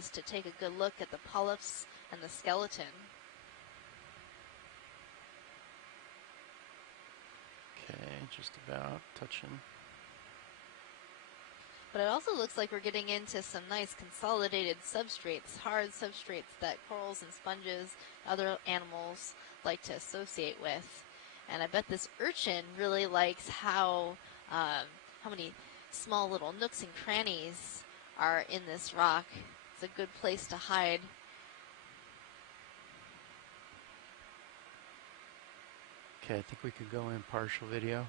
is to take a good look at the polyps and the skeleton. Okay, just about touching. But it also looks like we're getting into some nice consolidated substrates, hard substrates that corals and sponges, other animals like to associate with. And I bet this urchin really likes how many small little nooks and crannies are in this rock. It's a good place to hide. Okay, I think we could go in partial video.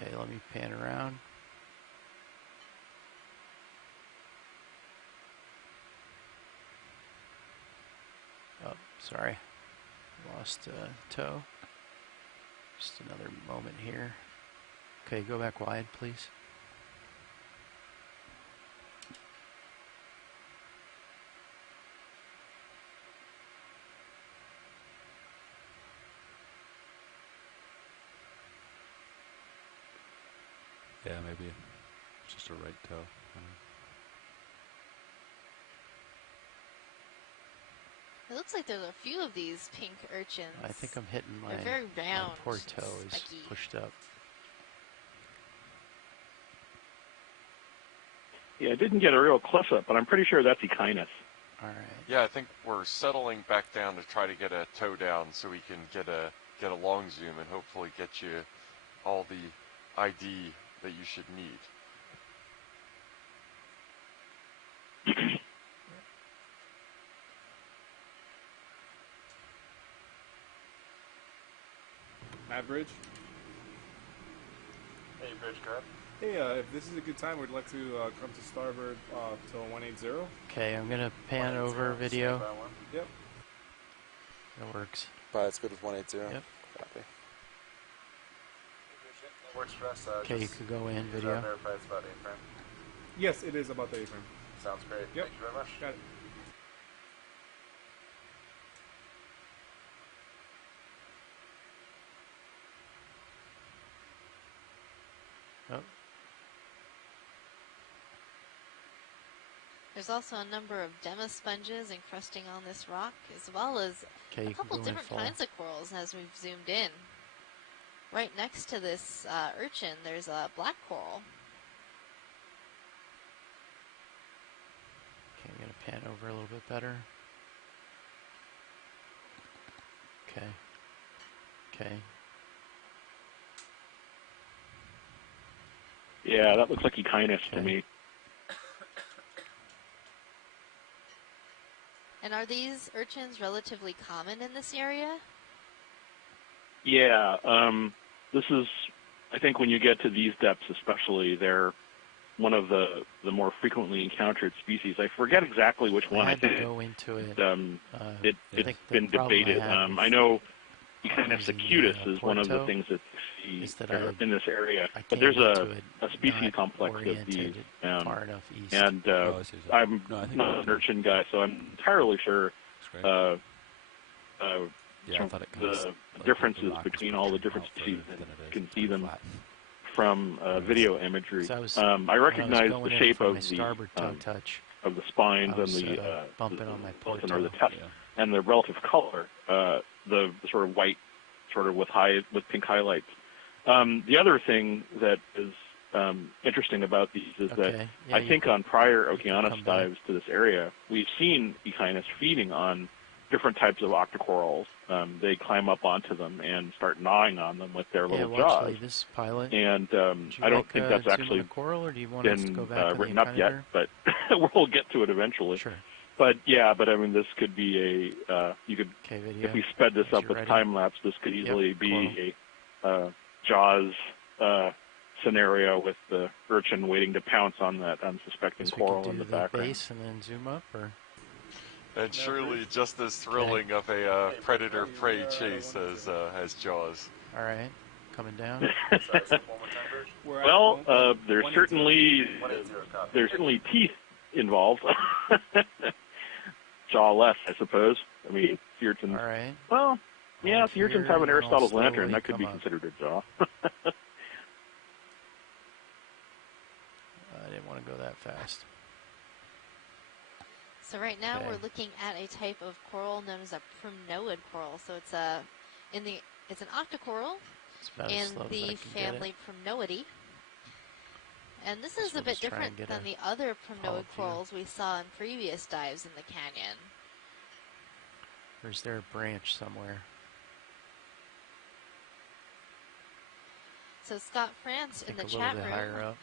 Okay, let me pan around. Oh, sorry. Lost a toe. Just another moment here. Okay, go back wide, please. Yeah, maybe just a right toe. It looks like there's a few of these pink urchins. I think I'm hitting my, They're very round, my poor toe is spiky. pushed up. Yeah, I didn't get a real close-up, but I'm pretty sure that's Echinos. All right. Yeah, I think we're settling back down to try to get a toe down so we can get a long zoom and hopefully get you all the ID that you should need. Matt Bridge. Hey, Bridge, go ahead. Hey, if this is a good time, we'd like to come to starboard to 180. Okay, I'm gonna pan over video. Yep. That works. Pilot's good with 180. Yep. Copy. That works for us. Okay, you could go in video. Verify it's about A-frame. Yes, it is about the A-frame. Sounds great. Yep. Thank you very much. Got it. Oh. There's also a number of demasponges encrusting on this rock, as well as Okay, a couple different kinds of corals as we've zoomed in. Right next to this urchin, there's a black coral. Okay, I'm gonna pan over a little bit better. Okay. Okay. Yeah, that looks like Echinos to me. And are these urchins relatively common in this area? Yeah, this is, I think when you get to these depths especially, they're one of the more frequently encountered species. I forget exactly which one. I think go into it. It's been debated. I know Echinos acutus is one of the things that you see in this area, but there's a species complex of these. And I'm not an urchin guy, so I'm entirely sure Yeah, I thought it the differences between all the different species, you can see them from video imagery. I recognize the shape of the spines and the test and the relative color, the sort of white, sort of with pink highlights. The other thing that is interesting about these is that I think on prior Okeanos dives to this area, we've seen Echinos feeding on different types of octocorals. They climb up onto them and start gnawing on them with their little jaws. This pilot, and I don't think that's actually been written up yet, but we'll get to it eventually. Sure. But yeah, I mean, this could be you could, if we sped this up with time lapse, this could easily be a Jaws scenario with the urchin waiting to pounce on that unsuspecting coral in the background. Base and then zoom up, or? And surely just as thrilling of a predator-prey chase as Jaws. All right, coming down. Well, there's certainly teeth involved. Jawless, I suppose. I mean, sea urchins. All right. Well, yeah, sea urchins have an Aristotle's lantern. That could be considered a jaw. I didn't want to go that fast. So right now we're looking at a type of coral known as a primnoid coral. So it's it's an octocoral in the family Primnoidae. And this is a bit different than the other primnoid corals we saw in previous dives in the canyon. Or is there a branch somewhere? So Scott France in the chat room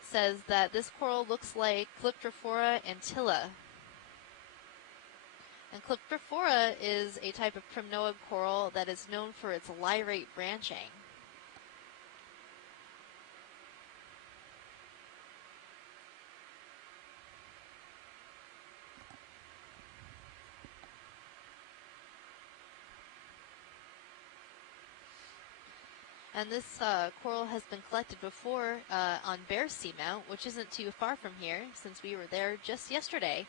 says that this coral looks like Calyptrophora antilla. And Calyptrophora is a type of primnoid coral that is known for its lyrate branching. And this coral has been collected before on Bear Seamount, which isn't too far from here, since we were there just yesterday.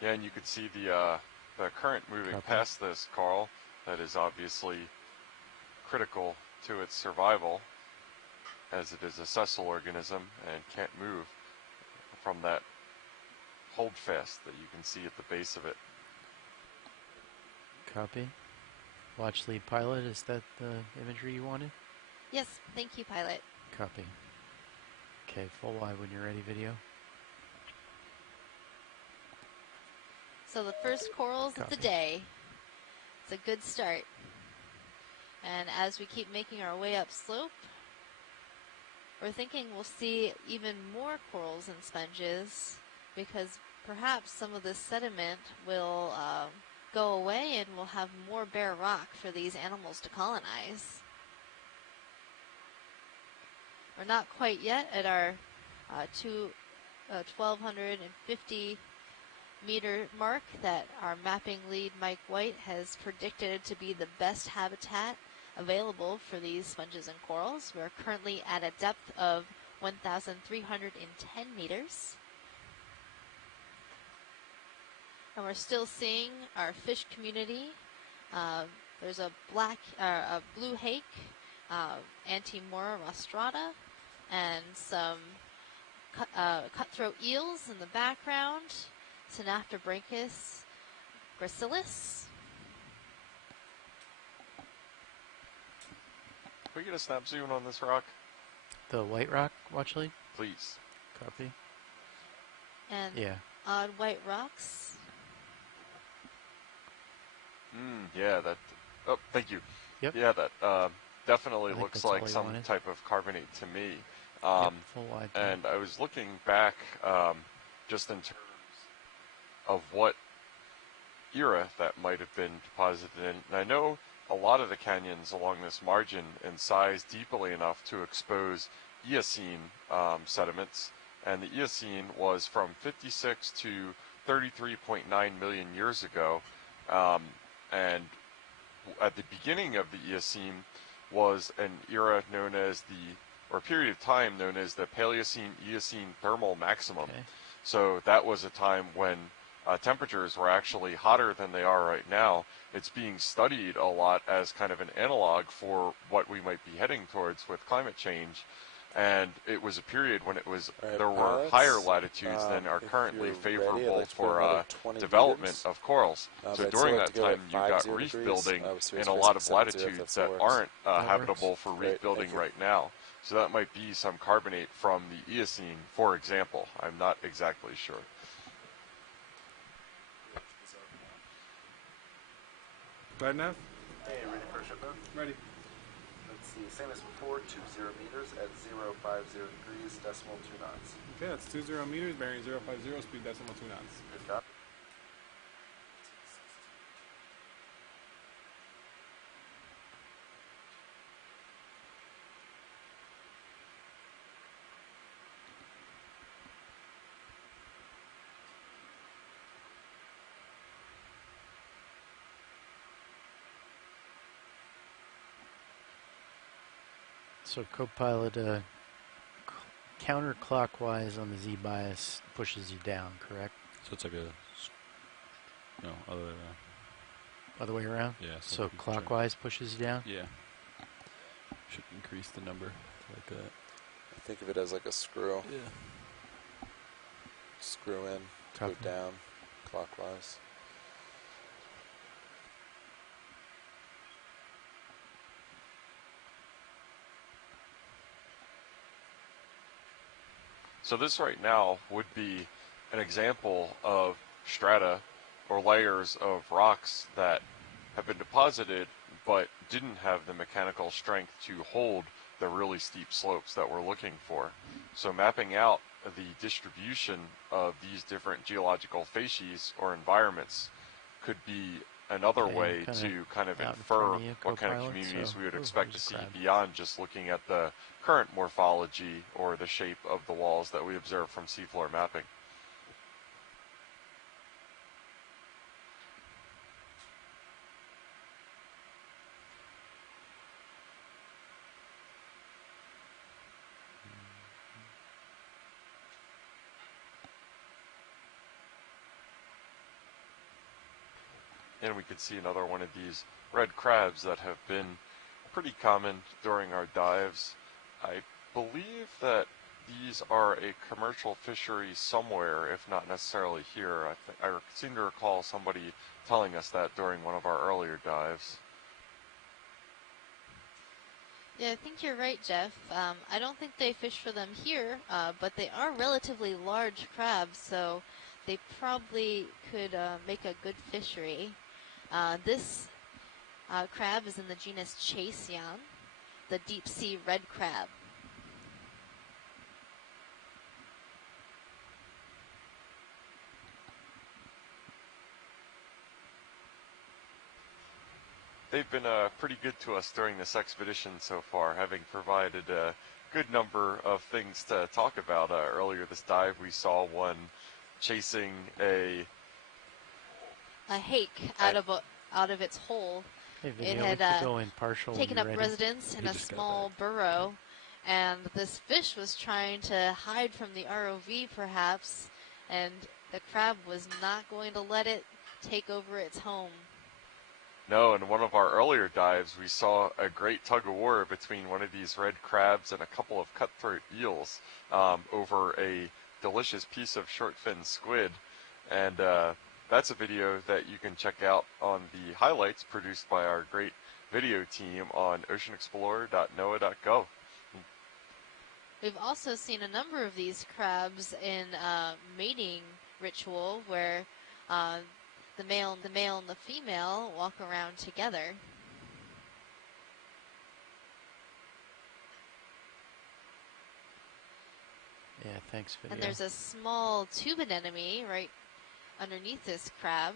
Yeah, and you can see the current moving past this coral. That is obviously critical to its survival, as it is a sessile organism and can't move from that holdfast that you can see at the base of it. Copy. Watch lead pilot, is that the imagery you wanted? Yes, thank you, pilot. Copy. Okay, full wide when you're ready, video. So the first corals of the day. It's a good start. And as we keep making our way up slope, we're thinking we'll see even more corals and sponges, because perhaps some of this sediment will go away and we'll have more bare rock for these animals to colonize. We're not quite yet at our 1,250 meter mark that our mapping lead Mike White has predicted to be the best habitat available for these sponges and corals. We're currently at a depth of 1,310 meters. And we're still seeing our fish community. There's a blue hake, Antimora rostrata, and some cutthroat eels in the background, Synaptobranchus gracilis. Can we get a snap zoom on this rock? The white rock, watch lead? Please. Copy. And odd white rocks. Yeah, that. Oh, thank you. Yep. Yeah, that definitely looks like some type of carbonate to me. Full wide. And I was looking back just in terms of what era that might have been deposited in. And I know a lot of the canyons along this margin incised deeply enough to expose Eocene sediments. And the Eocene was from 56 to 33.9 million years ago. And at the beginning of the Eocene was an era known as or period of time known as the Paleocene-Eocene thermal maximum. Okay. So that was a time when temperatures were actually hotter than they are right now. It's being studied a lot as kind of an analog for what we might be heading towards with climate change. And it was a period when it was there were higher latitudes than are currently favorable for development of corals. So during that time, you got reef building in a lot of latitudes that aren't habitable for reef building right now. So that might be some carbonate from the Eocene, for example. I'm not exactly sure. Go ahead, Nav. Hey, ready for a shutdown? Ready. Let's see, same as before, 20 meters at 050 degrees, decimal 2 knots. Okay, that's 20 meters, bearing 050, speed decimal 2 knots. Good copy. So co-pilot counterclockwise on the Z-bias pushes you down, correct? So it's like a, no, other way around. Other way around? Yeah. So clockwise pushes you down? Yeah. Should increase the number like that. Think of it as like a screw. Yeah. Screw in, go down, clockwise. So this right now would be an example of strata or layers of rocks that have been deposited but didn't have the mechanical strength to hold the really steep slopes that we're looking for. So mapping out the distribution of these different geological facies or environments could be another way to kind of infer what kind of communities we would expect to see beyond just looking at the current morphology or the shape of the walls that we observe from seafloor mapping. And we could see another one of these red crabs that have been pretty common during our dives. I believe that these are a commercial fishery somewhere, if not necessarily here. I seem to recall somebody telling us that during one of our earlier dives. Yeah, I think you're right, Jeff. I don't think they fish for them here, but they are relatively large crabs, so they probably could make a good fishery. This crab is in the genus Chaseon, the deep-sea red crab. They've been pretty good to us during this expedition so far, having provided a good number of things to talk about. Earlier this dive, we saw one chasing a hake out of its hole. It had taken up residence in a small burrow, and this fish was trying to hide from the ROV perhaps, and the crab was not going to let it take over its home. No, in one of our earlier dives, we saw a great tug-of-war between one of these red crabs and a couple of cutthroat eels over a delicious piece of short-fin squid. And that's a video that you can check out on the highlights produced by our great video team on oceanexplorer.noaa.gov. We've also seen a number of these crabs in mating ritual where the male and the female walk around together. Yeah, thanks, video. And there's a small tube anemone right underneath this crab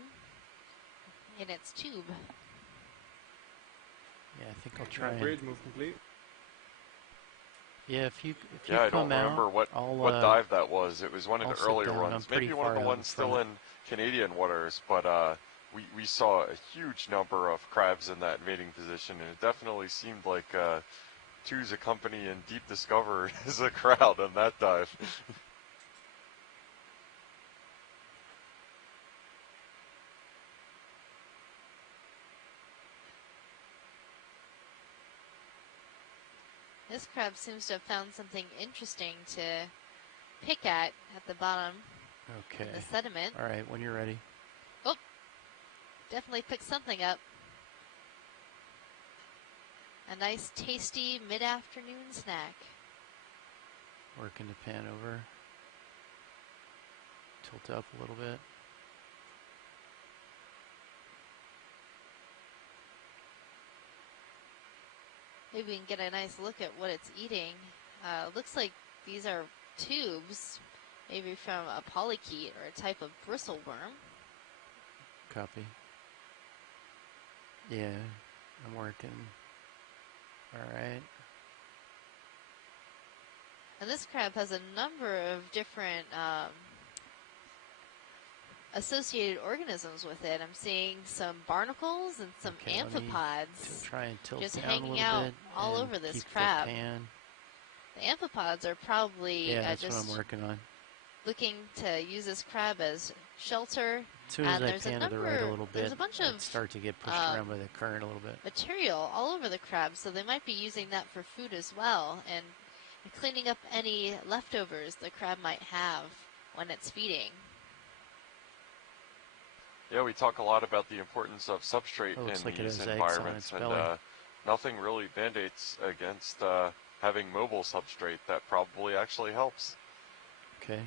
in its tube. Yeah, I think I'll try and... Bridge move complete. Yeah, if you I come don't remember what dive that was. It was one of the earlier ones. Maybe one of the ones still in Canadian waters, but we saw a huge number of crabs in that mating position, and it definitely seemed like two's a company and deep discovery is a crowd on that dive. This crab seems to have found something interesting to pick at the bottom of the sediment. All right, when you're ready. Oh, definitely picked something up. A nice, tasty mid-afternoon snack. Working to pan over. Tilt up a little bit. Maybe we can get a nice look at what it's eating. Looks like these are tubes, maybe from a polychaete or a type of bristleworm. Copy. Yeah, I'm working. All right. And this crab has a number of different associated organisms with it. I'm seeing some barnacles and some amphipods try and tilt just down hanging a out bit all over this crab. The amphipods are probably that's just what I'm working on. Looking to use this crab as shelter. As soon as I pan to the right a little bit, there's a bunch of start to get pushed around by the current a little bit. Material all over the crab, so they might be using that for food as well. And and cleaning up any leftovers the crab might have when it's feeding. Yeah, we talk a lot about the importance of substrate in these environments, and nothing really mandates against having mobile substrate. That probably actually helps. Okay.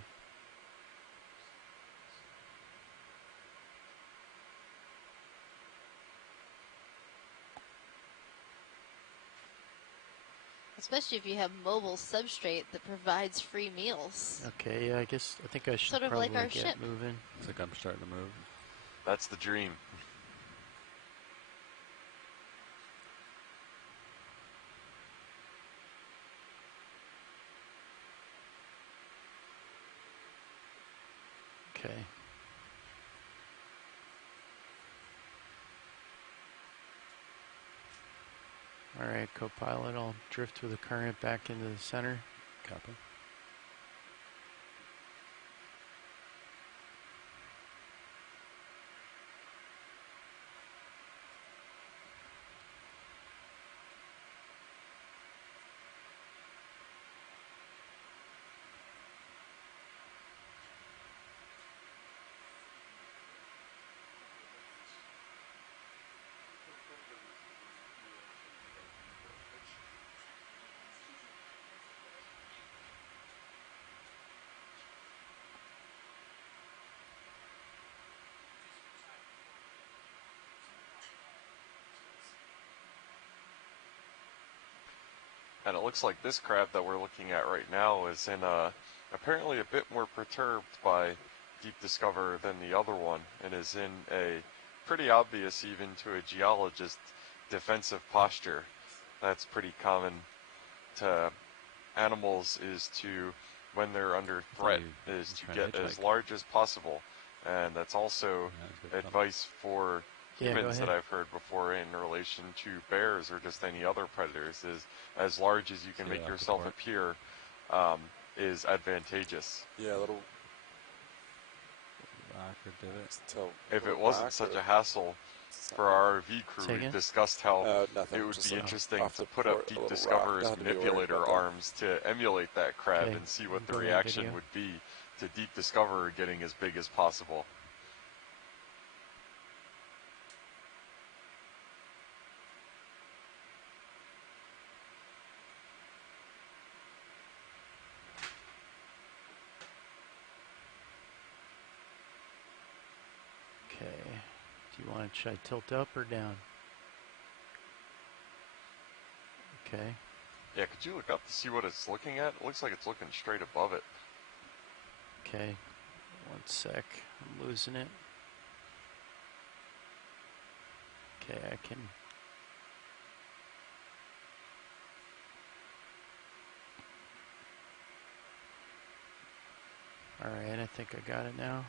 Especially if you have mobile substrate that provides free meals. Okay, yeah, I think I should sort of probably like our get ship. moving. Looks like I'm starting to move. That's the dream. Okay. Alright, co-pilot, I'll drift with the current back into the center. Copy. And it looks like this crab that we're looking at right now is in apparently a bit more perturbed by Deep Discover than the other one, and is in a pretty obvious, even to a geologist, defensive posture. That's pretty common to animals, is to, when they're under threat, is to get as large as possible. And that's also advice for humans that I've heard before in relation to bears or just any other predators, is as large as you can make yourself appear is advantageous. Yeah, a little rock or divot. If it wasn't such a hassle for our ROV crew, we discussed how it would be interesting to put up Deep Discover's manipulator arms to emulate that crab and see what the reaction would be to Deep Discover getting as big as possible. Should I tilt up or down? Okay. Yeah, could you look up to see what it's looking at? It looks like it's looking straight above it. Okay. One sec. I'm losing it. Okay, I can... Alright, I think I got it now.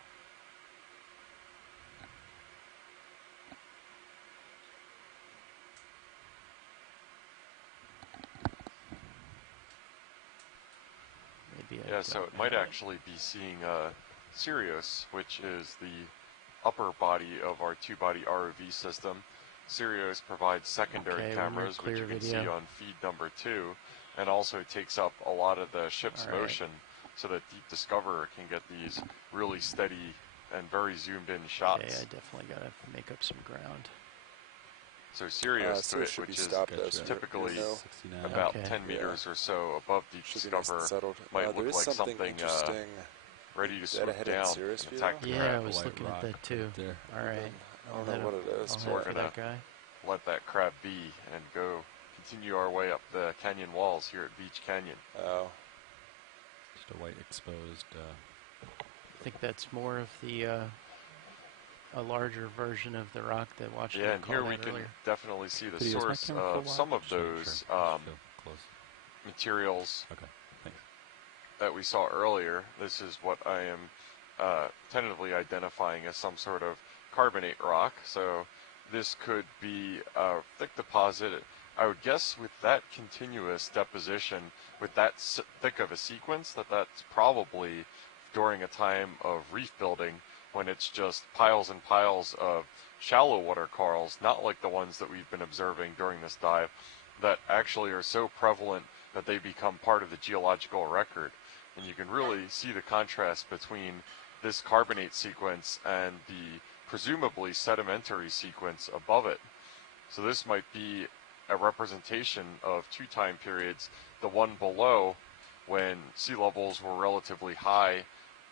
Yeah, so it might actually be seeing Sirius, which is the upper body of our two-body ROV system. Sirius provides secondary cameras, which you can see on feed number 2, and also takes up a lot of the ship's motion, so that Deep Discoverer can get these really steady and very zoomed-in shots. Okay, I definitely got to make up some ground. So Sirius to it, which is typically about 10 meters or so above Deep Discover, might look like something ready to swoop down and attack the crab. Yeah, I was looking at that too. Alright. I don't know what it is. So we're going to let that crab be and continue our way up the canyon walls here at Veatch Canyon. Oh. Just a white exposed... I think that's more of the... a larger version of the rock that Watchdog and here we can definitely see the source of some of those materials that we saw earlier. This is what I am tentatively identifying as some sort of carbonate rock. So this could be a thick deposit. I would guess with that continuous deposition, with that thick of a sequence, that's probably during a time of reef building, when it's just piles and piles of shallow water corals, not like the ones that we've been observing during this dive, that actually are so prevalent that they become part of the geological record. And you can really see the contrast between this carbonate sequence and the presumably sedimentary sequence above it. So this might be a representation of two time periods, the one below when sea levels were relatively high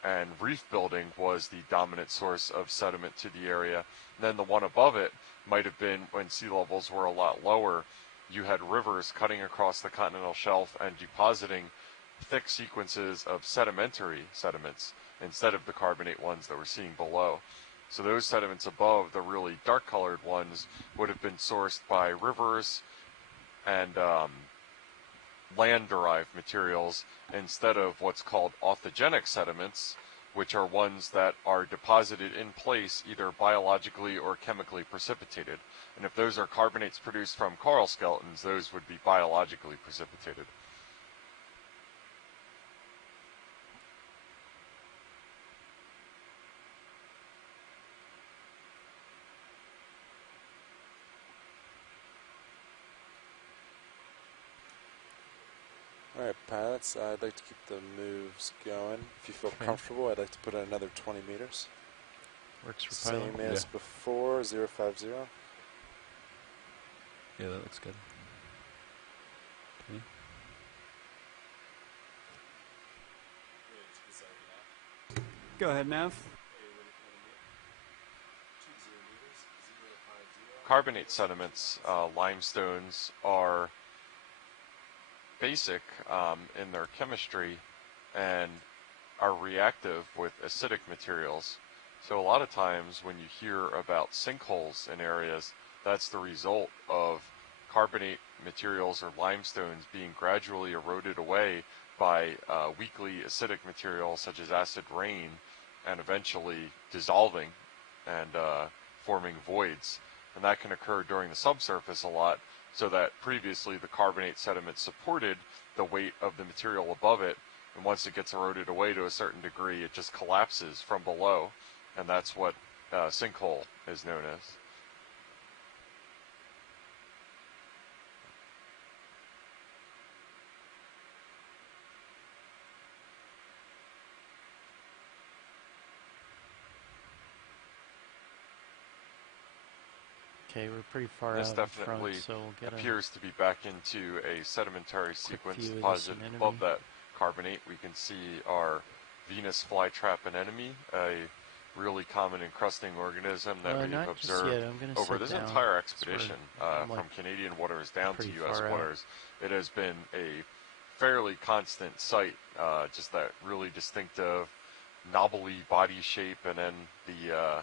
and reef building was the dominant source of sediment to the area. And then the one above it might have been when sea levels were a lot lower. You had rivers cutting across the continental shelf and depositing thick sequences of sedimentary sediments instead of the carbonate ones that we're seeing below. So those sediments above, the really dark colored ones, would have been sourced by rivers and land-derived materials instead of what's called authigenic sediments, which are ones that are deposited in place either biologically or chemically precipitated. And if those are carbonates produced from coral skeletons, those would be biologically precipitated. Alright, pilots, I'd like to keep the moves going. If you feel comfortable, I'd like to put in another 20 meters. Works for pilot. Same as before, 050. Yeah, that looks good. To me. Go ahead, Nav. Carbonate sediments, limestones, are basic in their chemistry and are reactive with acidic materials. So a lot of times when you hear about sinkholes in areas, that's the result of carbonate materials or limestones being gradually eroded away by weakly acidic materials such as acid rain and eventually dissolving and forming voids. And that can occur during the subsurface a lot, so that previously the carbonate sediment supported the weight of the material above it, and once it gets eroded away to a certain degree, it just collapses from below, and that's what sinkhole is known as. Okay, we're pretty far This out in definitely front, so we'll get appears to be back into a sedimentary sequence deposited above that carbonate. We can see our Venus flytrap anemone, a really common encrusting organism that we've observed over this entire expedition, from Canadian waters down to U.S. waters. It has been a fairly constant sight, just that really distinctive knobbly body shape, and then the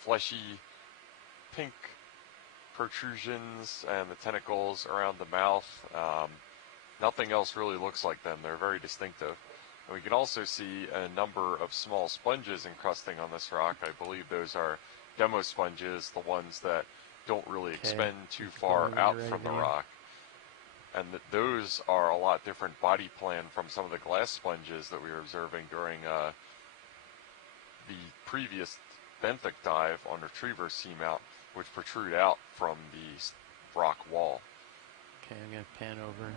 fleshy pink protrusions and the tentacles around the mouth. Nothing else really looks like them. They're very distinctive. And we can also see a number of small sponges encrusting on this rock. I believe those are demo sponges, the ones that don't really expend too far out from the rock. And those are a lot different body plan from some of the glass sponges that we were observing during the previous benthic dive on Retriever Seamount, which protrude out from the rock wall. Okay, I'm going to pan over.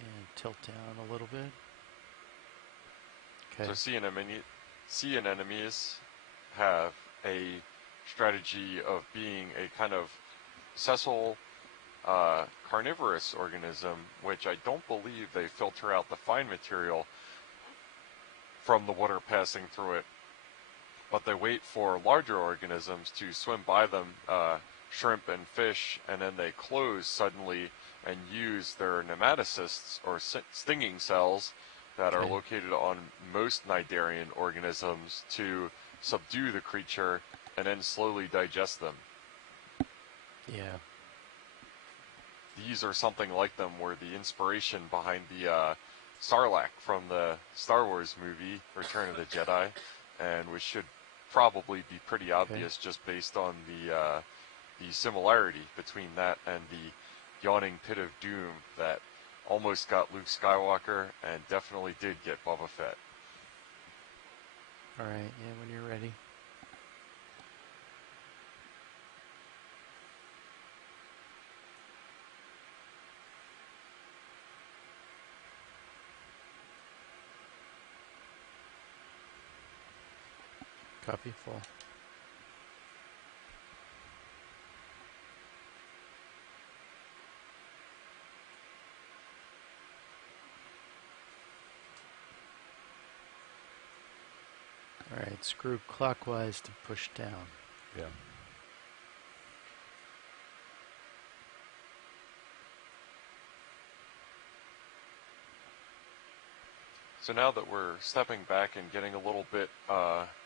And tilt down a little bit. Okay. So sea anemones have a strategy of being a kind of sessile carnivorous organism, which I don't believe they filter out the fine material from the water passing through it, but they wait for larger organisms to swim by them, shrimp and fish, and then they close suddenly and use their nematocysts or stinging cells that are located on most cnidarian organisms to subdue the creature and then slowly digest them. Yeah. These are something like them, were the inspiration behind the Sarlacc from the Star Wars movie, Return of the Jedi, and which should probably be pretty obvious just based on the similarity between that and the yawning pit of doom that almost got Luke Skywalker and definitely did get Boba Fett. All right, yeah, when you're ready. Copy full. All right, screw clockwise to push down. Yeah. So now that we're stepping back and getting a little bit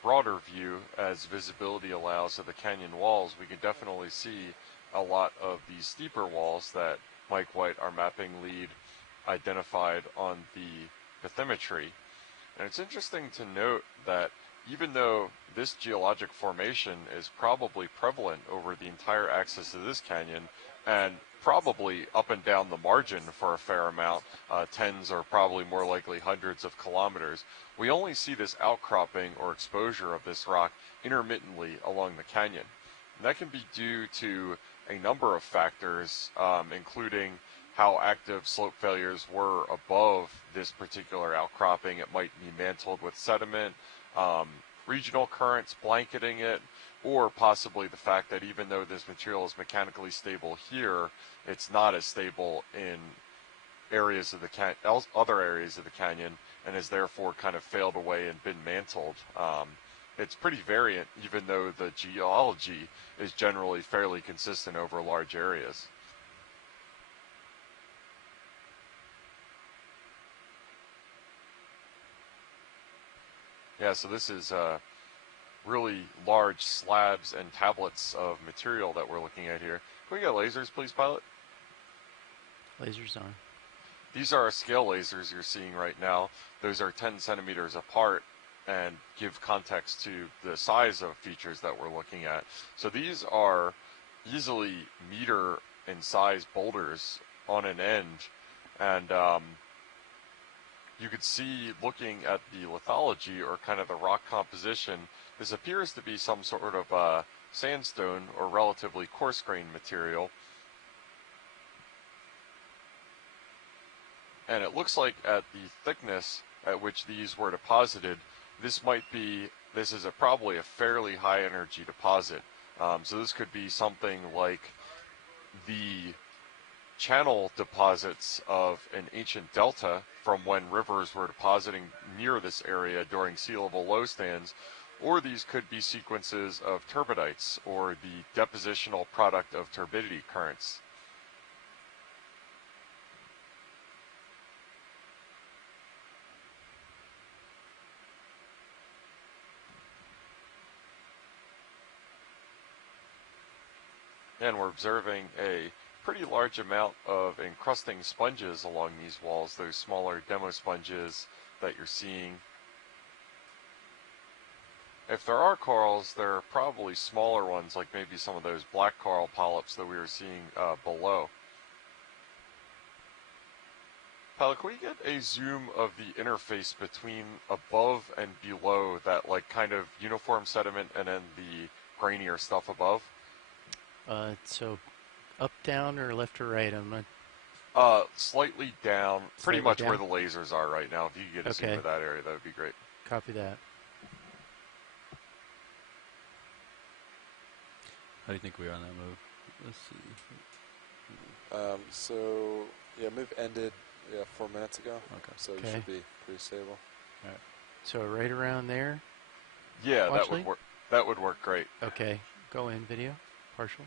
broader view as visibility allows of the canyon walls, we can definitely see a lot of these steeper walls that Mike White, our mapping lead, identified on the bathymetry. And it's interesting to note that even though this geologic formation is probably prevalent over the entire axis of this canyon, and probably up and down the margin for a fair amount, tens or probably more likely hundreds of kilometers, we only see this outcropping or exposure of this rock intermittently along the canyon. And that can be due to a number of factors, including how active slope failures were above this particular outcropping. It might be mantled with sediment, regional currents blanketing it, or possibly the fact that even though this material is mechanically stable here, it's not as stable in areas of the other areas of the canyon, and has therefore kind of failed away and been mantled. It's pretty variant, even though the geology is generally fairly consistent over large areas. Yeah, so this is really large slabs and tablets of material that we're looking at here. Can we get lasers, please, pilot? Lasers on. These are our scale lasers you're seeing right now. Those are 10 centimeters apart and give context to the size of features that we're looking at. So these are easily meter in size boulders on an end, and you could see, looking at the lithology or kind of the rock composition, this appears to be some sort of sandstone or relatively coarse-grained material. And it looks like at the thickness at which these were deposited, this is probably a fairly high energy deposit. So this could be something like the channel deposits of an ancient delta from when rivers were depositing near this area during sea level low stands, or these could be sequences of turbidites, or the depositional product of turbidity currents. And we're observing a pretty large amount of encrusting sponges along these walls, those smaller demo sponges that you're seeing. If there are corals, there are probably smaller ones, like maybe some of those black coral polyps that we were seeing below. Pilot, can we get a zoom of the interface between above and below that like kind of uniform sediment and then the grainier stuff above? So up, down, or left or right? I'm not... Slightly down, pretty much down? Where the lasers are right now. If you could get a zoom of that area, that would be great. Copy that. How do you think we are on that move? Let's see. So, yeah, move ended 4 minutes ago. Okay. So you should be pretty stable. All right. So right around there? Yeah, that would work. That would work great. Okay. Go in video. Partial.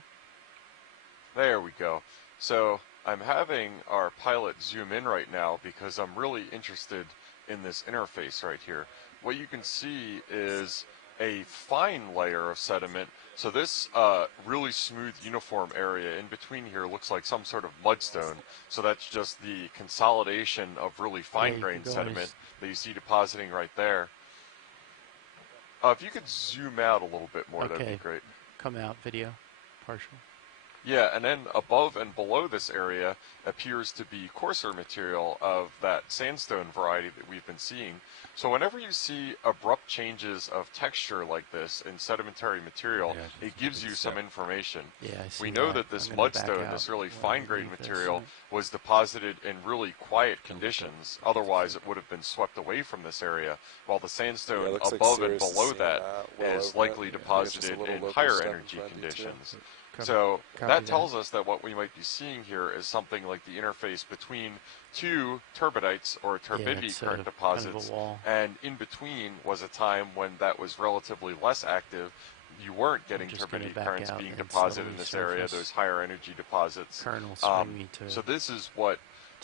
There we go. So I'm having our pilot zoom in right now because I'm really interested in this interface right here. What you can see is a fine layer of sediment. So this really smooth uniform area in between here looks like some sort of mudstone. So that's just the consolidation of really fine-grained sediment that you see depositing right there. If you could zoom out a little bit more, that'd be great. Come out, video. Partial. Yeah, and then above and below this area appears to be coarser material of that sandstone variety that we've been seeing. So whenever you see abrupt changes of texture like this in sedimentary material, it gives you some information. Yeah, I see we know that this mudstone, this really fine-grained material, was deposited in really quiet conditions. Otherwise, it would have been swept away from this area, while the sandstone above and below that is likely deposited in higher energy conditions. So that tells us that what we might be seeing here is something like the interface between two turbidites or turbidity current deposits, kind of and in between was a time when that was relatively less active. You weren't getting turbidity currents being deposited in this area, those higher energy deposits. So this is what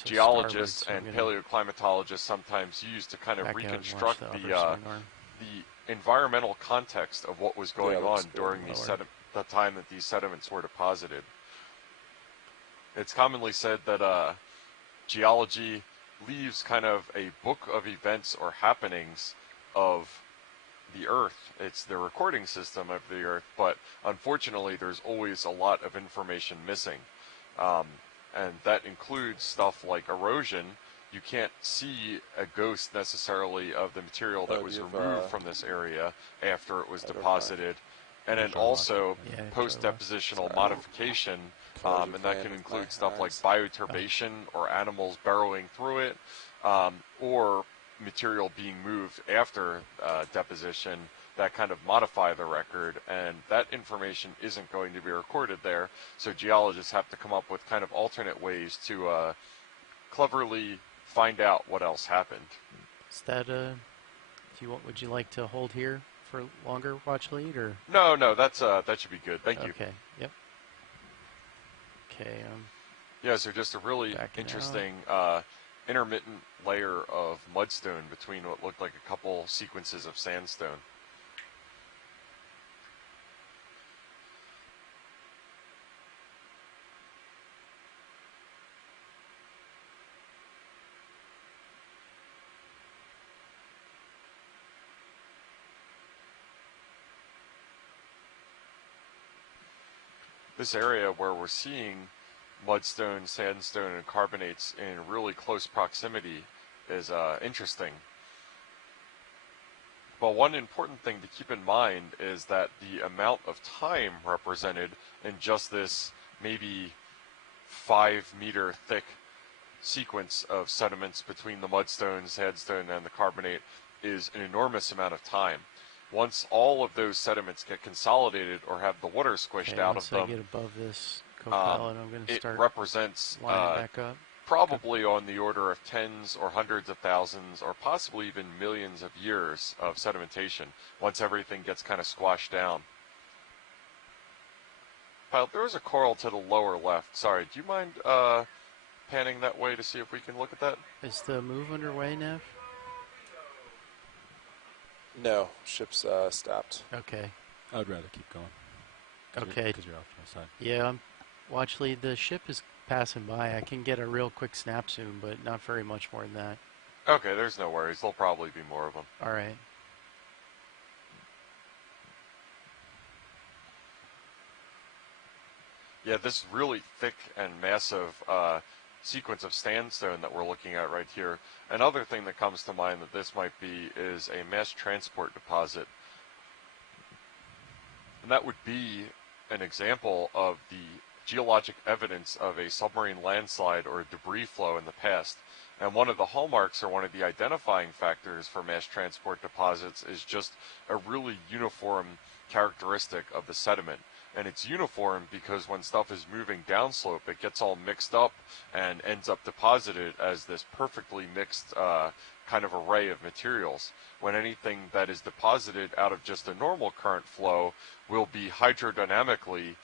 geologists and paleoclimatologists sometimes use to kind of reconstruct the environmental context of what was going on during the time that these sediments were deposited. It's commonly said that geology leaves kind of a book of events or happenings of the Earth. It's the recording system of the Earth, but unfortunately there's always a lot of information missing. And that includes stuff like erosion. You can't see a ghost necessarily of the material that was removed from this area after it was deposited. And then also post-depositional modification, and that can include stuff like bioturbation or animals burrowing through it, or material being moved after deposition that kind of modify the record, and that information isn't going to be recorded there. So geologists have to come up with kind of alternate ways to cleverly find out what else happened. Is that would you like to hold here for longer watch lead, or? No, that's that should be good. Thank you. Okay. Yep. Okay. Yeah, so just a really interesting intermittent layer of mudstone between what looked like a couple sequences of sandstone. This area where we're seeing mudstone, sandstone, and carbonates in really close proximity is interesting. But one important thing to keep in mind is that the amount of time represented in just this maybe 5 meter thick sequence of sediments between the mudstone, sandstone, and the carbonate is an enormous amount of time. Once all of those sediments get consolidated or have the water squished out of them, I get above this co-pilot, I'm going to start represents back up. Probably on the order of tens or hundreds of thousands or possibly even millions of years of sedimentation once everything gets kind of squashed down. Pilot, there was a coral to the lower left. Sorry, do you mind panning that way to see if we can look at that? Is the move underway, Nev? No, ship's stopped. Okay. I would rather keep going. Okay. Because you're off to my side. Yeah, watch lead. The ship is passing by. I can get a real quick snap zoom, but not very much more than that. Okay, there's no worries. There'll probably be more of them. All right. Yeah, this really thick and massive sequence of sandstone that we're looking at right here. Another thing that comes to mind that this might be is a mass transport deposit. And that would be an example of the geologic evidence of a submarine landslide or debris flow in the past. And one of the hallmarks or one of the identifying factors for mass transport deposits is just a really uniform characteristic of the sediment. And it's uniform because when stuff is moving downslope, it gets all mixed up and ends up deposited as this perfectly mixed kind of array of materials. When anything that is deposited out of just a normal current flow will be hydrodynamically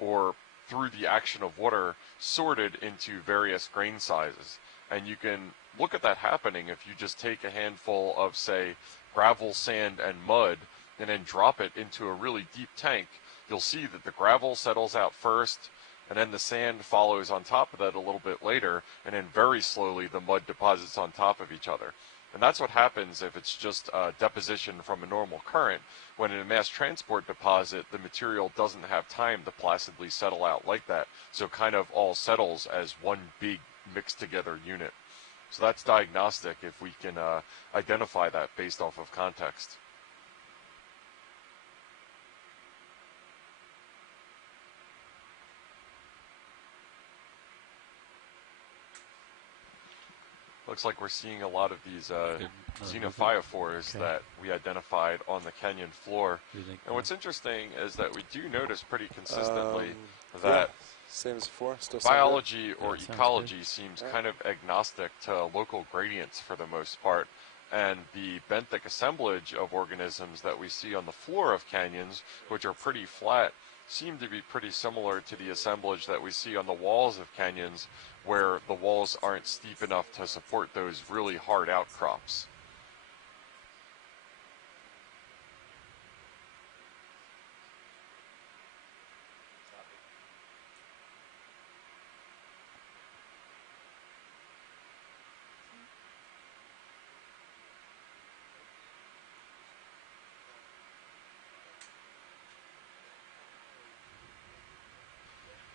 or through the action of water sorted into various grain sizes. And you can look at that happening if you just take a handful of, say, gravel, sand, and mud and then drop it into a really deep tank. You'll see that the gravel settles out first, and then the sand follows on top of that a little bit later, and then very slowly the mud deposits on top of each other. And that's what happens if it's just deposition from a normal current. When in a mass transport deposit, the material doesn't have time to placidly settle out like that. So it kind of all settles as one big mixed together unit. So that's diagnostic if we can identify that based off of context. Looks like we're seeing a lot of these xenophyophores that we identified on the canyon floor. And what's interesting is that we do notice pretty consistently that same as before, still biology or ecology seems kind of agnostic to local gradients for the most part. And the benthic assemblage of organisms that we see on the floor of canyons, which are pretty flat, seem to be pretty similar to the assemblage that we see on the walls of canyons, where the walls aren't steep enough to support those really hard outcrops.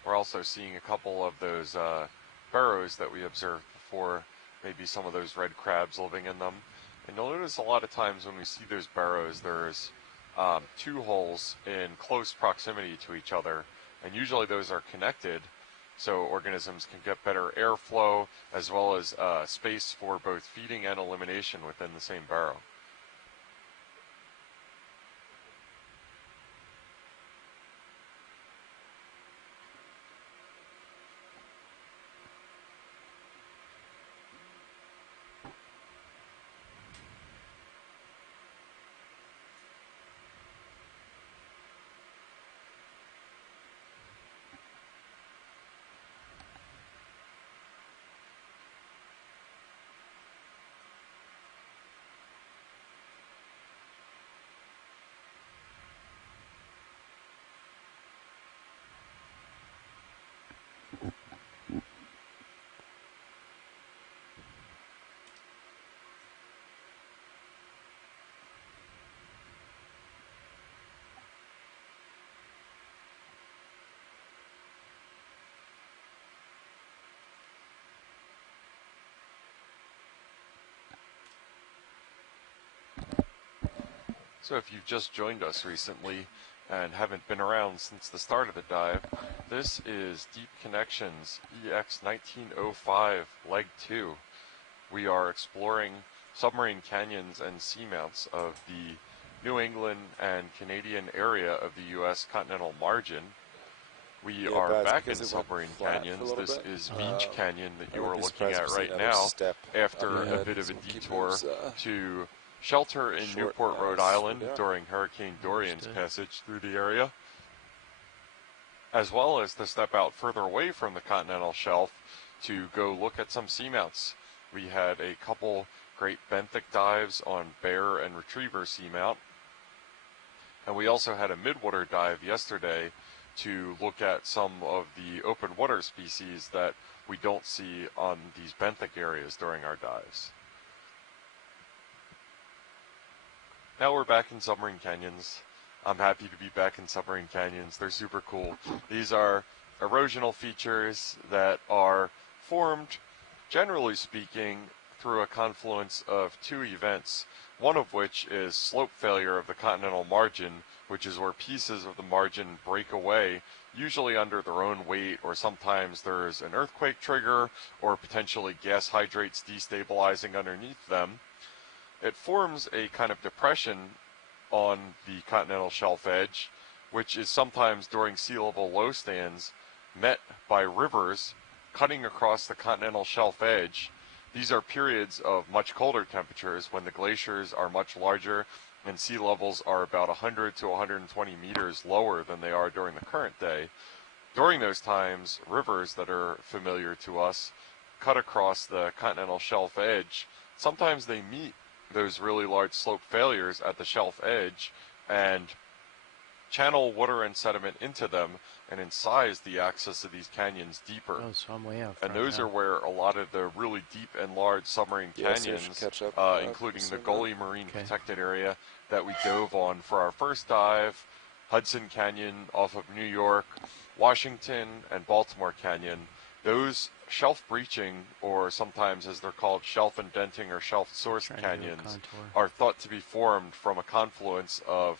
We're also seeing a couple of those burrows that we observed before, maybe some of those red crabs living in them. And you'll notice a lot of times when we see those burrows, there's two holes in close proximity to each other, and usually those are connected so organisms can get better airflow as well as space for both feeding and elimination within the same burrow. So if you've just joined us recently and haven't been around since the start of the dive, this is Deep Connections EX1905L2. We are exploring submarine canyons and seamounts of the New England and Canadian area of the U.S. continental margin. We are back in submarine canyons. This is Veatch Canyon that you are looking at right now after a bit of a detour to shelter in Newport, Rhode Island during Hurricane Dorian's passage through the area, as well as to step out further away from the continental shelf to go look at some seamounts. We had a couple great benthic dives on bear and retriever seamount, and we also had a midwater dive yesterday to look at some of the open water species that we don't see on these benthic areas during our dives. Now we're back in submarine canyons. I'm happy to be back in submarine canyons. They're super cool. These are erosional features that are formed, generally speaking, through a confluence of two events, one of which is slope failure of the continental margin, which is where pieces of the margin break away, usually under their own weight, or sometimes there's an earthquake trigger or potentially gas hydrates destabilizing underneath them. It forms a kind of depression on the continental shelf edge, which is sometimes during sea level low stands met by rivers cutting across the continental shelf edge. These are periods of much colder temperatures when the glaciers are much larger and sea levels are about 100 to 120 meters lower than they are during the current day. During those times, rivers that are familiar to us cut across the continental shelf edge. Sometimes they meet those really large slope failures at the shelf edge, and channel water and sediment into them and incise the access of these canyons deeper. Oh, so I'm way out and front those now. are where a lot of the really deep and large submarine canyons, including the Gully Marine Protected Area that we dove on for our first dive, Hudson Canyon off of New York, Washington, and Baltimore Canyon, those shelf breaching, or sometimes as they're called shelf indenting or shelf source canyons, are thought to be formed from a confluence of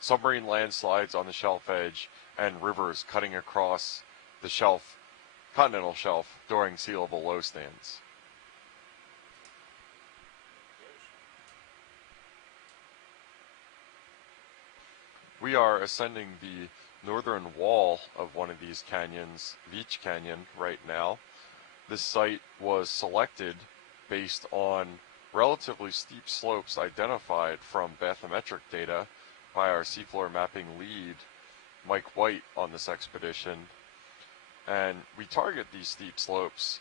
submarine landslides on the shelf edge and rivers cutting across the shelf, continental shelf, during sea level low stands. We are ascending the northern wall of one of these canyons, Veatch Canyon, right now. This site was selected based on relatively steep slopes identified from bathymetric data by our seafloor mapping lead, Mike White, on this expedition. And we target these steep slopes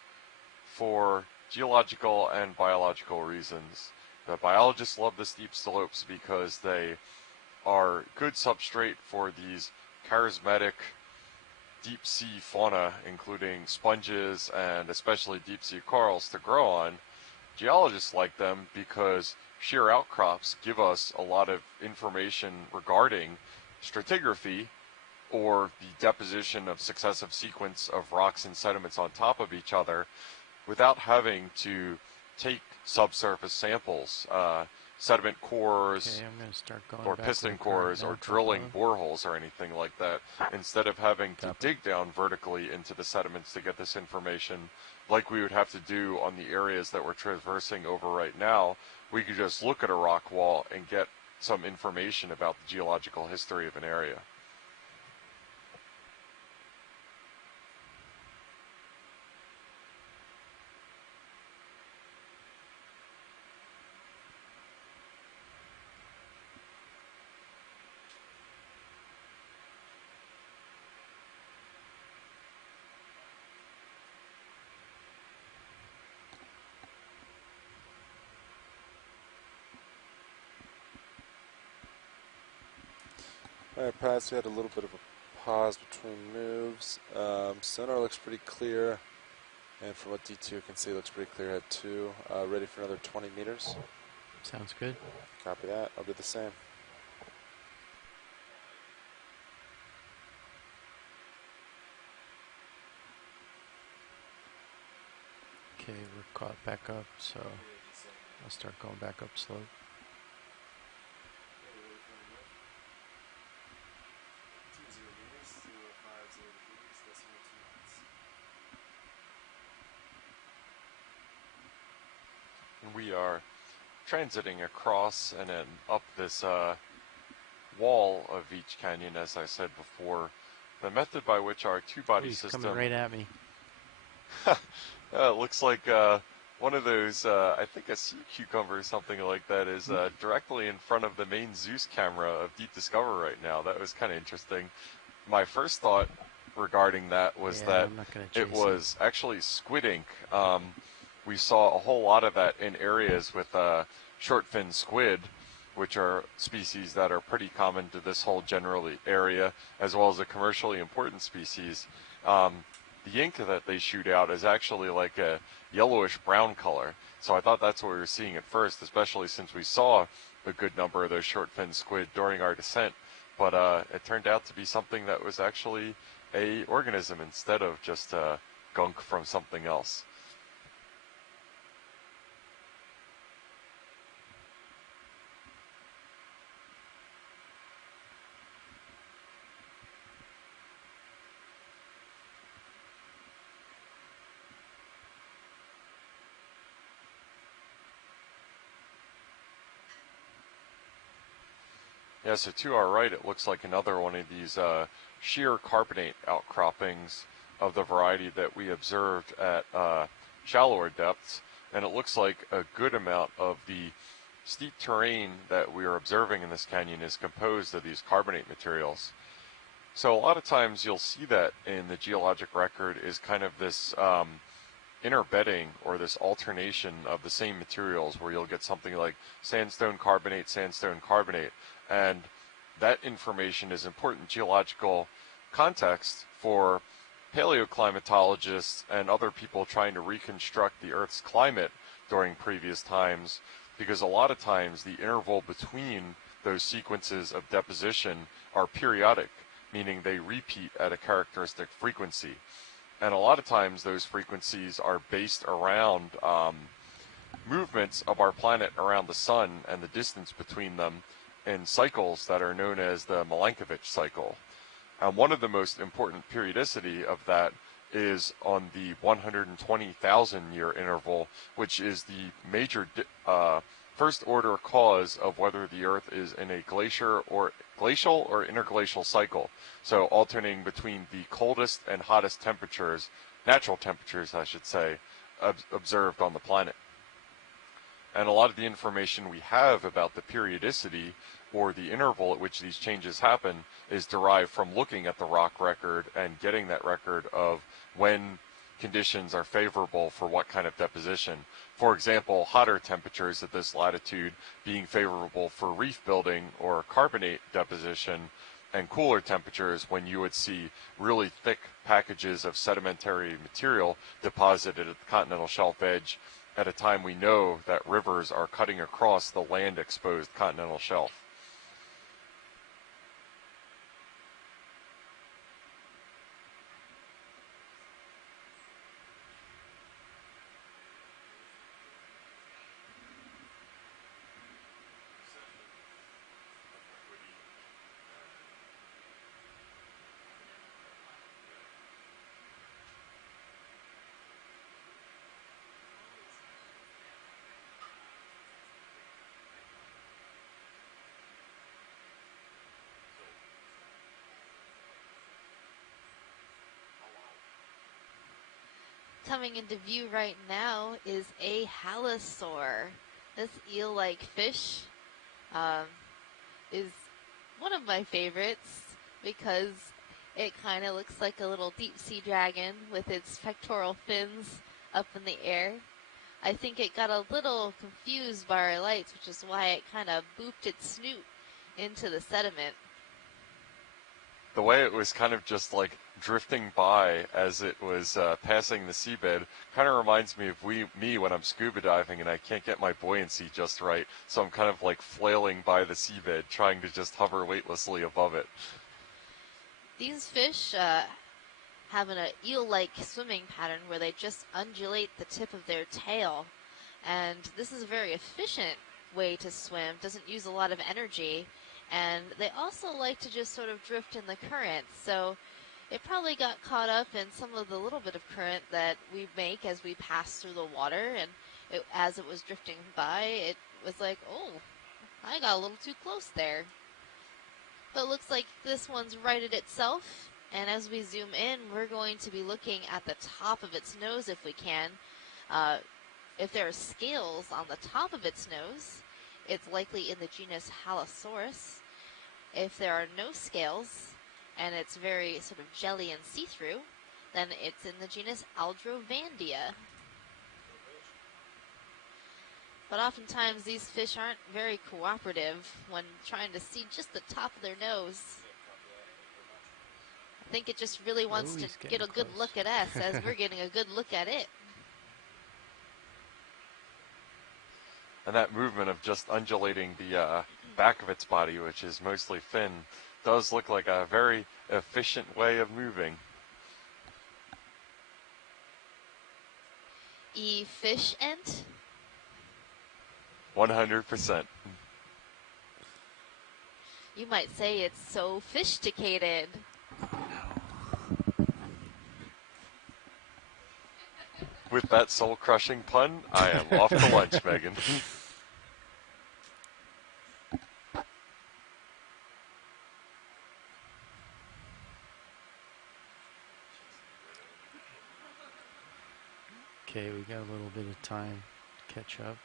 for geological and biological reasons. The biologists love the steep slopes because they are good substrate for these charismatic deep sea fauna, including sponges and especially deep sea corals, to grow on. Geologists like them because sheer outcrops give us a lot of information regarding stratigraphy, or the deposition of successive sequence of rocks and sediments on top of each other, without having to take subsurface samples, sediment cores, or piston cores, or drilling boreholes or anything like that. Instead of having to dig down vertically into the sediments to get this information, like we would have to do on the areas that we're traversing over right now, we could just look at a rock wall and get some information about the geological history of an area. Alright, pilots, we had a little bit of a pause between moves. Sonar looks pretty clear, and from what D2 can see, looks pretty clear at 2. Ready for another 20 meters. Sounds good. Copy that. I'll do the same. Okay, we're caught back up, so I'll start going back up slope. We are transiting across and then up this wall of Veatch Canyon, as I said before. The method by which our two-body system... coming right at me. It looks like one of those, I think a sea cucumber or something like that, is directly in front of the main Zeus camera of Deep Discover right now. That was kind of interesting. My first thought regarding that was that it was actually squid ink. We saw a whole lot of that in areas with short fin squid, which are species that are pretty common to this whole general area, as well as a commercially important species. The ink that they shoot out is actually like a yellowish brown color. So I thought that's what we were seeing at first, especially since we saw a good number of those short fin squid during our descent. But it turned out to be something that was actually a organism instead of just gunk from something else. Yeah, so to our right, it looks like another one of these sheer carbonate outcroppings of the variety that we observed at shallower depths. And it looks like a good amount of the steep terrain that we are observing in this canyon is composed of these carbonate materials. So a lot of times you'll see that in the geologic record is kind of this interbedding or this alternation of the same materials, where you'll get something like sandstone carbonate, and that information is important geological context for paleoclimatologists and other people trying to reconstruct the Earth's climate during previous times, because a lot of times the interval between those sequences of deposition are periodic, meaning they repeat at a characteristic frequency. And a lot of times those frequencies are based around movements of our planet around the sun and the distance between them in cycles that are known as the Milankovitch cycle. And one of the most important periodicity of that is on the 120,000 year interval, which is the major first order cause of whether the Earth is in a glacial or interglacial cycle. So alternating between the coldest and hottest temperatures, natural temperatures I should say, observed on the planet. And a lot of the information we have about the periodicity or the interval at which these changes happen is derived from looking at the rock record and getting that record of when conditions are favorable for what kind of deposition. For example, hotter temperatures at this latitude being favorable for reef building or carbonate deposition, and cooler temperatures when you would see really thick packages of sedimentary material deposited at the continental shelf edge at a time we know that rivers are cutting across the land-exposed continental shelf. Coming into view right now is a halosaur. This eel-like fish is one of my favorites because it kind of looks like a little deep sea dragon with its pectoral fins up in the air. I think it got a little confused by our lights, which is why it kind of booped its snoot into the sediment. The way it was kind of just like drifting by as it was passing the seabed kind of reminds me of me when I'm scuba diving and I can't get my buoyancy just right, so I'm kind of like flailing by the seabed trying to just hover weightlessly above it. These fish have an eel-like swimming pattern where they just undulate the tip of their tail, and this is a very efficient way to swim, doesn't use a lot of energy. And they also like to just sort of drift in the current, so it probably got caught up in some of the little bit of current that we make as we pass through the water, and as it was drifting by, it was like, oh, I got a little too close there. But it looks like this one's righted itself, and as we zoom in, we're going to be looking at the top of its nose if we can. If there are scales on the top of its nose, it's likely in the genus Halosaurus. If there are no scales, and it's very sort of jelly and see-through, then it's in the genus Aldrovandia. But oftentimes these fish aren't very cooperative when trying to see just the top of their nose. I think it just really wants to get a good look at us as we're getting a good look at it. And that movement of just undulating the back of its body, which is mostly fin, does look like a very efficient way of moving. Efficient? 100%. You might say it's sophisticated. With that soul-crushing pun, I am off to lunch, Megan. Okay, we got a little bit of time to catch up.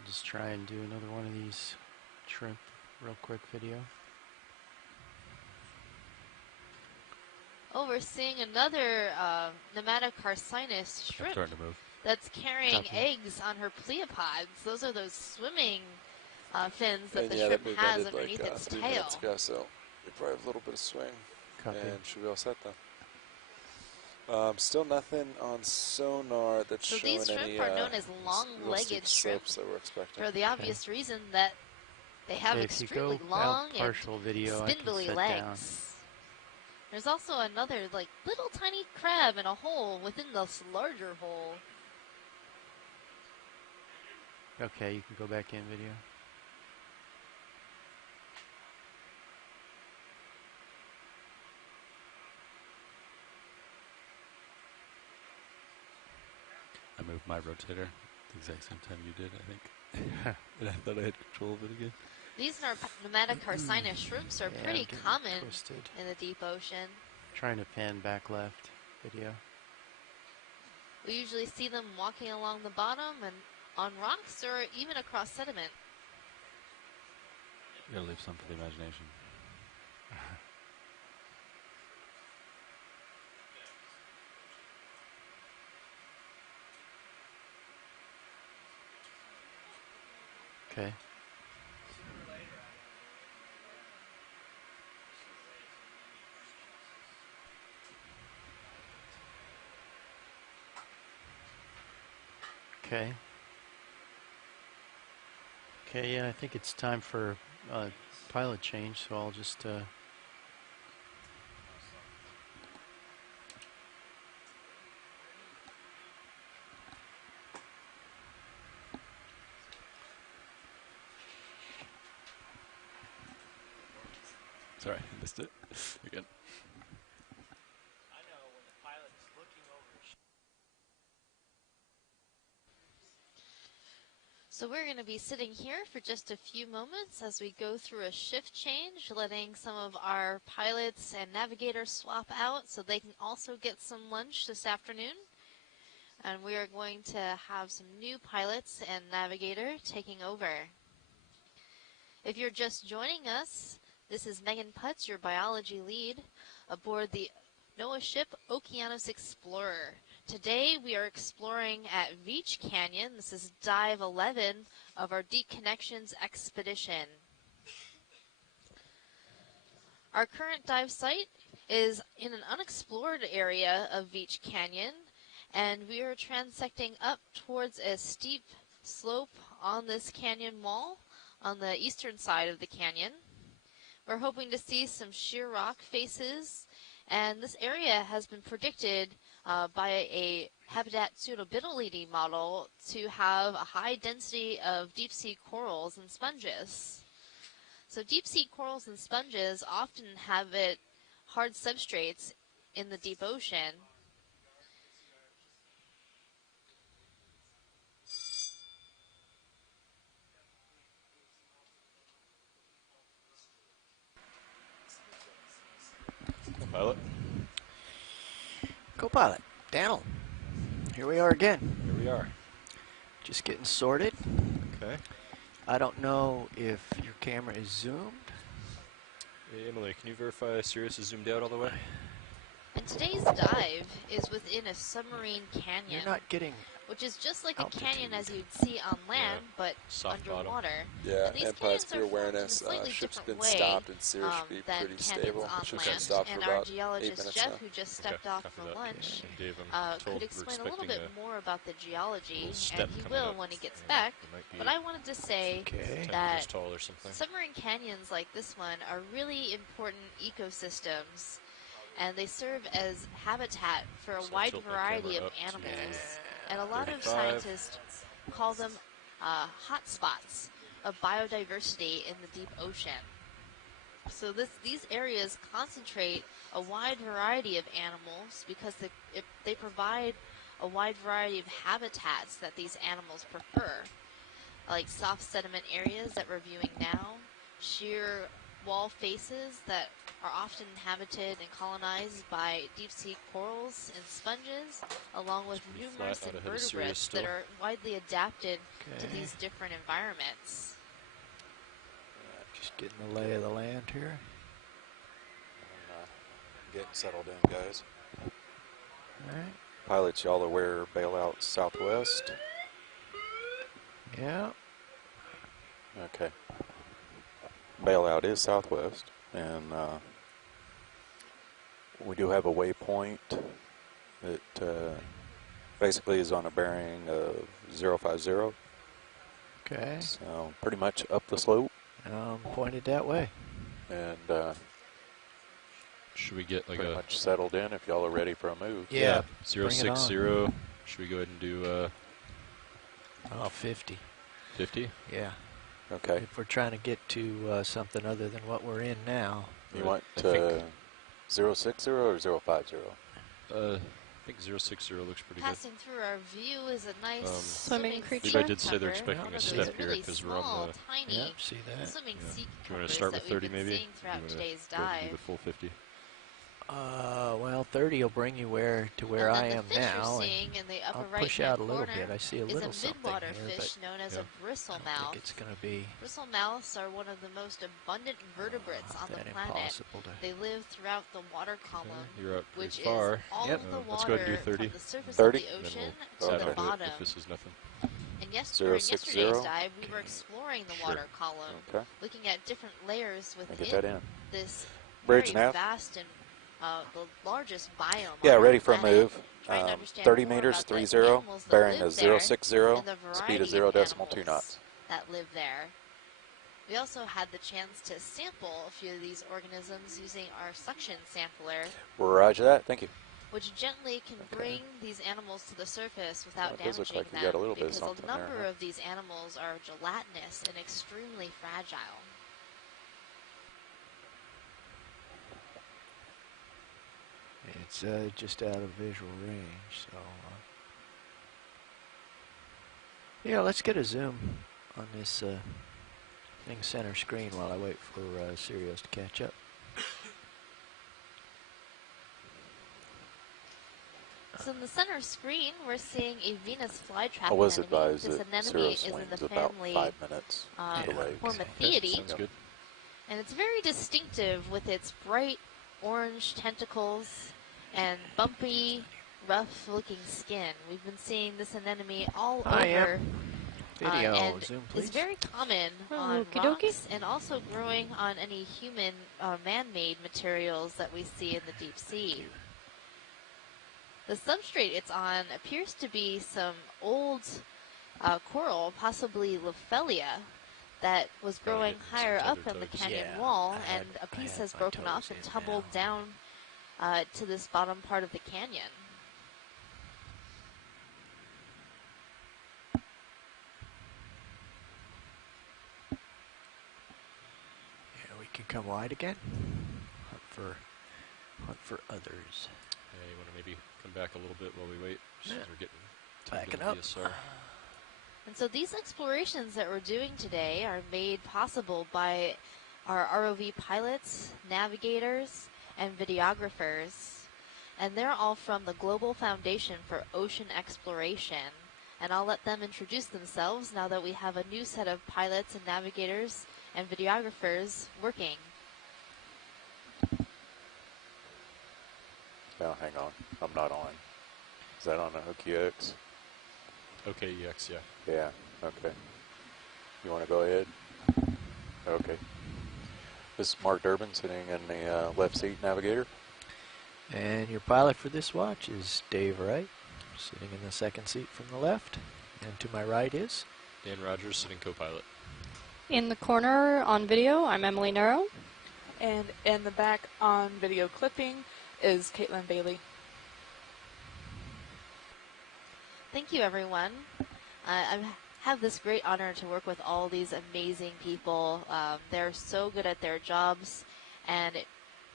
I'll just try and do another one of these shrimp real quick video. Oh, we're seeing another Nematocarcinus shrimp that's carrying eggs on her pleopods. Those are those swimming fins that and the yeah, shrimp that move has ended underneath like its 3 tail. minutes ago, so we probably have a little bit of swing. Copy. And should be all set then. Still nothing on sonar that's So showing these shrimp any are known as real steep long-legged shrimp slopes that we're expecting. for the obvious reason that they have Okay, if you extremely go long and partial video, I can spindly sit legs. down. There's also another like little tiny crab in a hole within this larger hole. Okay, you can go back in video. I moved my rotator at the exact same time you did, I think. And I thought I had control of it again. These pneumatic carcinus shrimps are pretty common in the deep ocean. Trying to pan back left video. We usually see them walking along the bottom and on rocks or even across sediment. You gotta leave some for the imagination. Okay. Okay. Okay, yeah, I think it's time for pilot change, so I'll just Sorry, I missed it. Again. So we're going to be sitting here for just a few moments as we go through a shift change, letting some of our pilots and navigators swap out so they can also get some lunch this afternoon. And we are going to have some new pilots and navigator taking over. If you're just joining us, this is Megan Putz, your biology lead, aboard the NOAA ship Okeanos Explorer. Today we are exploring at Veatch Canyon. This is dive 11 of our Deep Connections expedition. Our current dive site is in an unexplored area of Veatch Canyon, and we are transecting up towards a steep slope on this canyon wall on the eastern side of the canyon. We're hoping to see some sheer rock faces, and this area has been predicted by a habitat suitability model to have a high density of deep sea corals and sponges. So deep sea corals and sponges often inhabit hard substrates in the deep ocean. Pilot. Co-pilot, Daniel. Here we are again. Here we are. Just getting sorted. Okay. I don't know if your camera is zoomed. Hey, Emily, can you verify Sirius is zoomed out all the way? And today's dive is within a submarine canyon. You're not getting which is just like altitude. a canyon as you'd see on land, but soft underwater. Yeah, and Pilots, for your awareness, ship's been stopped and Sirius should be pretty stable. Ship's been stopped for and about our 8 geologist minutes Jeff, now. who just stepped off for lunch, Dave, could explain a little bit more about the geology, step and he will when he gets back. But I wanted to say that tall or something. submarine canyons like this one are really important ecosystems, and they serve as habitat for a wide variety of animals. And a lot of scientists call them hotspots of biodiversity in the deep ocean. So these areas concentrate a wide variety of animals because they provide a wide variety of habitats that these animals prefer, like soft sediment areas that we're viewing now, sheer wall faces that are often inhabited and colonized by deep-sea corals and sponges, along with numerous invertebrates that are widely adapted to these different environments. Just getting the lay of the land here. Getting settled in, guys. All right. Pilots, y'all aware bailout southwest? Yeah. Okay. bailout is southwest, and we do have a waypoint that basically is on a bearing of 050. Okay. So pretty much up the slope. Pointed that way. And should we get like pretty much settled in if y'all are ready for a move? Yeah. 060. Should we go ahead and do 50. 50? Yeah. Okay. If we're trying to get to something other than what we're in now. You want 060 or 050? I think 060 looks pretty Passing through our view is a nice swimming creature. I think I did say they're expecting a step here because we're on the tiny see that? swimming sea Do you want to start with 30 maybe? Throughout today's go ahead and dive. do the full 50. Well, 30 will bring you to where I am now, and I'll push out a little bit. I see a little something midwater here, fish known as a bristle I mouth. think it's going to be Bristlemouths are one of the most abundant vertebrates on the planet. They live throughout the water column, You're up which pretty far. is all of the Let's go water ahead and do 30. from the surface 30? of the ocean We'll to the settle bottom. if this is nothing. And during 060? yesterday's dive, we were exploring the Sure. water column, Okay. looking at different layers Get that within in. this Bridge very nav. vast and the largest biome. Yeah, on ready our for a planet. move. Trying to understand 30 more meters, about the 30, animals that bearing live of there 060, and the speed of variety 0 of decimal 2 animals knots. that live there. We also had the chance to sample a few of these organisms using our suction sampler, Roger that. Thank you. which gently can bring these animals to the surface without Well, it does look damaging like you them, got a little bit of because a something there, number huh? of these animals are gelatinous and extremely fragile. It's just out of visual range, so yeah, let's get a zoom on this thing center screen while I wait for Sirius to catch up. So in the center screen, we're seeing a Venus flytrap I was anemone. advised This that anemone Zero is in the swings about family 5 minutes to the lake. Hormathiidae. Sounds good. And it's very distinctive with its bright orange tentacles and bumpy, rough-looking skin. We've been seeing this anemone all over. Video, and zoom please. it's very common on rocks and also growing on any human man-made materials that we see in the deep sea. The substrate it's on appears to be some old coral, possibly Lophelia, that was growing higher up on the canyon wall, and a piece has broken off and tumbled down to this bottom part of the canyon. Yeah, we can come wide again. Hunt for others. Yeah, you want to maybe come back a little bit while we wait? Just 'cause we're getting Backing into up. VSR. And so these explorations that we're doing today are made possible by our ROV pilots, navigators, and videographers. And they're all from the Global Foundation for Ocean Exploration. And I'll let them introduce themselves now that we have a new set of pilots and navigators and videographers working. Now, hang on. I'm not on. Is that on a Okeanos? Okay, EX, yeah. Yeah, okay. You want to go ahead? Okay. This is Mark Durbin sitting in the left seat, navigator. And your pilot for this watch is Dave Wright, sitting in the second seat from the left. And to my right is Dan Rogers, sitting co-pilot. In the corner on video, I'm Emily Nero. And in the back on video clipping is Caitlin Bailey. Thank you, everyone. I have this great honor to work with all these amazing people. They're so good at their jobs, and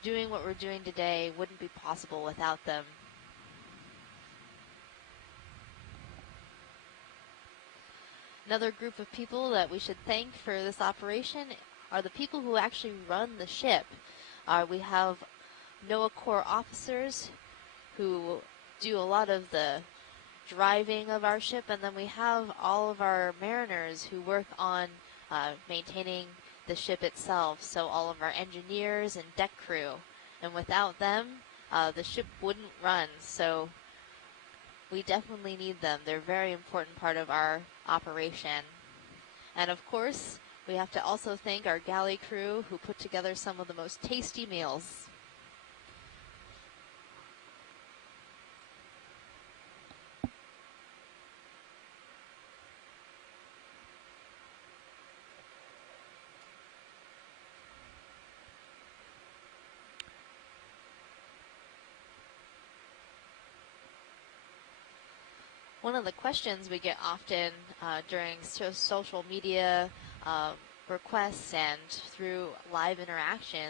doing what we're doing today wouldn't be possible without them. Another group of people that we should thank for this operation are the people who actually run the ship. We have NOAA Corps officers who do a lot of the driving of our ship, and then we have all of our mariners who work on maintaining the ship itself, so all of our engineers and deck crew. And without them, the ship wouldn't run, so we definitely need them. They're a very important part of our operation. And of course, We have to also thank our galley crew who put together some of the most tasty meals. One of the questions we get often during social media requests and through live interaction